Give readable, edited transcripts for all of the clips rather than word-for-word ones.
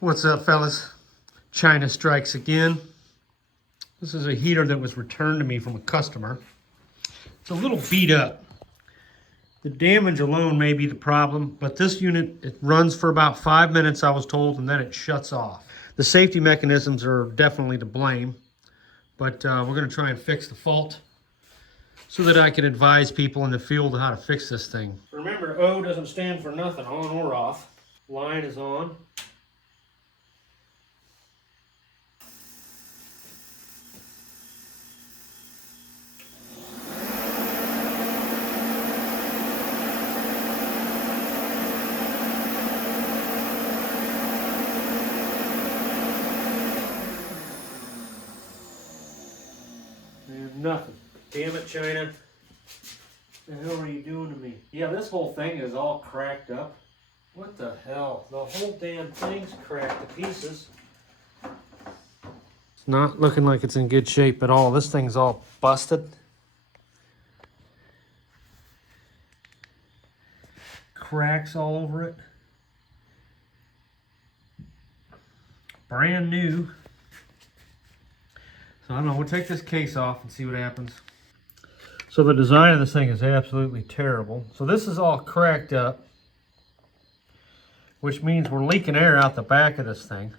What's up, fellas? China strikes again. This is a heater that was returned to me from a customer. It's a little beat up. The damage alone may be the problem, but this unit, it runs for about 5 minutes, I was told, and then it shuts off. The safety mechanisms are definitely to blame, but we're gonna try and fix the fault so that I can advise people in the field how to fix this thing. Remember, O doesn't stand for nothing, on or off. Line is on. And nothing. Damn it, China. What the hell are you doing to me? Yeah, this whole thing is all cracked up. What the hell? The whole damn thing's cracked to pieces. It's not looking like it's in good shape at all. This thing's all busted. Cracks all over it. Brand new. So I don't know, we'll take this case off and see what happens. So the design of this thing is absolutely terrible. So this is all cracked up, which means we're leaking air out the back of this thing.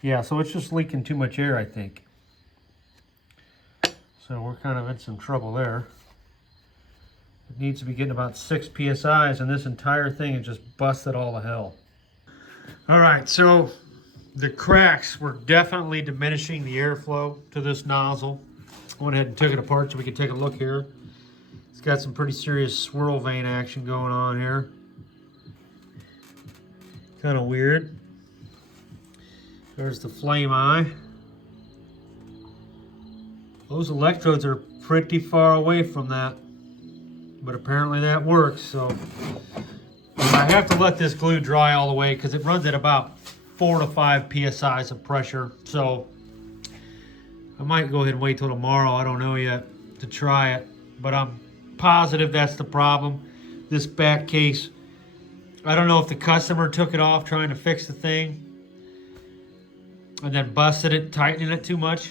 Yeah, so it's just leaking too much air, I think. So we're kind of in some trouble there. It needs to be getting about 6 PSIs, and this entire thing is just busted all to hell. All right, so the cracks were definitely diminishing the airflow to this nozzle. I went ahead and took it apart so we could take a look here. It's got some pretty serious swirl vane action going on here. Kind of weird. There's the flame eye. Those electrodes are pretty far away from that, but apparently that works. So I have to let this glue dry all the way because it runs at about 4 to 5 PSIs of pressure. So I might go ahead and wait till tomorrow, I don't know yet, to try it. But I'm positive that's the problem. This back case, I don't know if the customer took it off trying to fix the thing and then busted it, tightening it too much.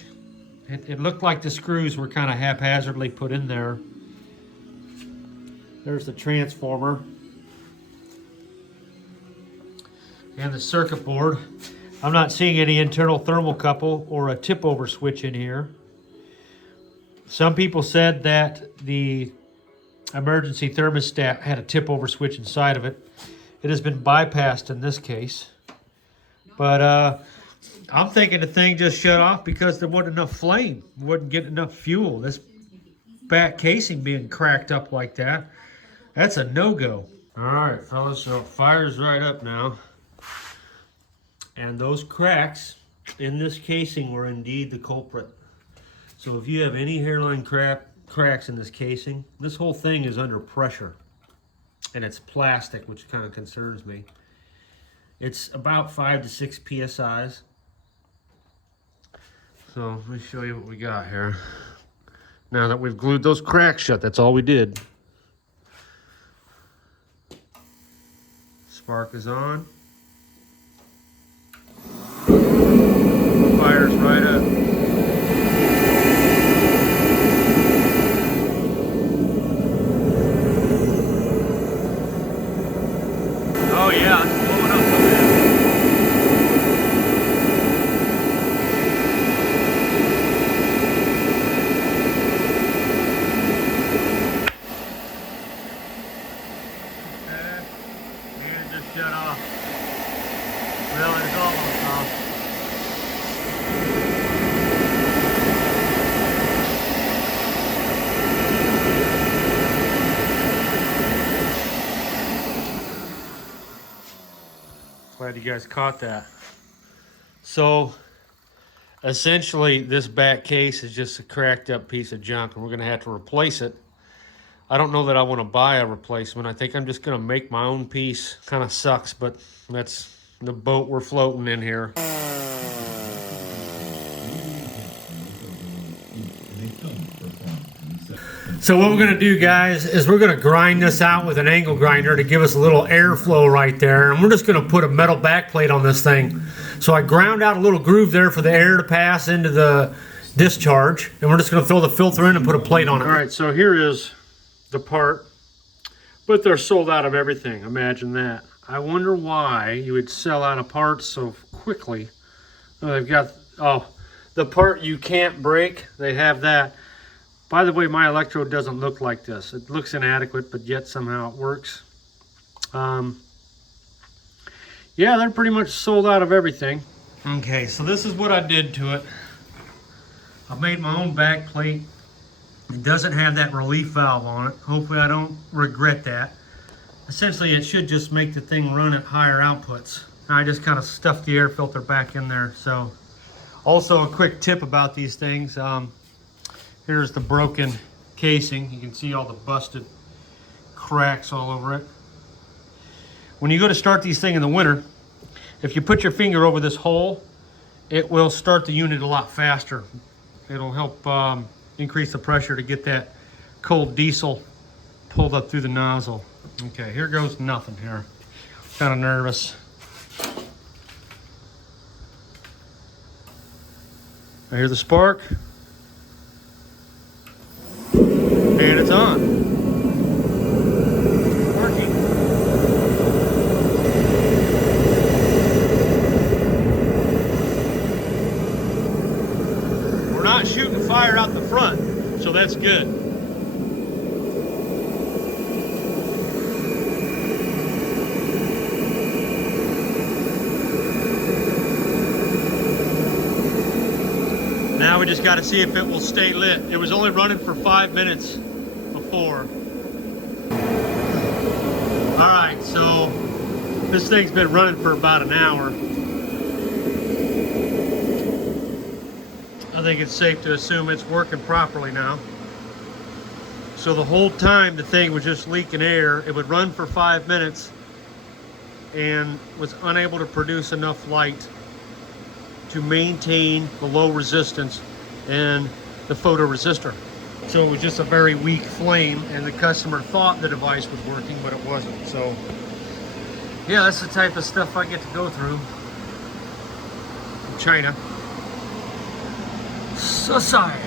It looked like the screws were kind of haphazardly put in there. There's the transformer. And the circuit board. I'm not seeing any internal thermocouple or a tip over switch in here. Some people said that the emergency thermostat had a tip over switch inside of it. It has been bypassed in this case. But I'm thinking the thing just shut off because there wasn't enough flame. Wouldn't get enough fuel. This back casing being cracked up like that, that's a no-go. All right, fellas, so fire's right up now. And those cracks in this casing were indeed the culprit. So if you have any hairline cracks in this casing, this whole thing is under pressure. And it's plastic, which kind of concerns me. It's about 5 to 6 PSIs. So let me show you what we got here. Now that we've glued those cracks shut, that's all we did. Spark is on. Fire's right up. Oh yeah, it's blowing up so bad. And it just shut off. Well, it's almost off. Glad you guys caught that. So essentially this back case is just a cracked up piece of junk and we're gonna have to replace it. I don't know that I want to buy a replacement. I think I'm just gonna make my own piece. Kind of sucks, but that's the boat we're floating in here. So what we're gonna do, guys, is we're gonna grind this out with an angle grinder to give us a little airflow right there, and we're just gonna put a metal backplate on this thing. So I ground out a little groove there for the air to pass into the discharge, and we're just gonna throw the filter in and put a plate on it. All right, so here is the part, but they're sold out of everything. Imagine that. I wonder why you would sell out of parts so quickly. They've got, oh, the part you can't break, they have that. By the way, my electrode doesn't look like this. It looks inadequate, but yet somehow it works. Yeah, they're pretty much sold out of everything. Okay, so this is what I did to it. I made my own back plate. It doesn't have that relief valve on it. Hopefully I don't regret that. Essentially, it should just make the thing run at higher outputs. I just kind of stuffed the air filter back in there. So, also a quick tip about these things. Here's the broken casing. You can see all the busted cracks all over it. When you go to start these things in the winter, if you put your finger over this hole, it will start the unit a lot faster. It'll help increase the pressure to get that cold diesel pulled up through the nozzle. Okay, here goes nothing here. Kind of nervous. I hear the spark. And it's on. It's working. We're not shooting fire out the front, so that's good. Now we just got to see if it will stay lit. It was only running for 5 minutes before. All right, so this thing's been running for about an hour. I think it's safe to assume it's working properly now. So the whole time the thing was just leaking air. It would run for 5 minutes and was unable to produce enough light to maintain the low resistance and the photoresistor. So it was just a very weak flame, and the customer thought the device was working, but it wasn't. So yeah, that's the type of stuff I get to go through in China. So sorry.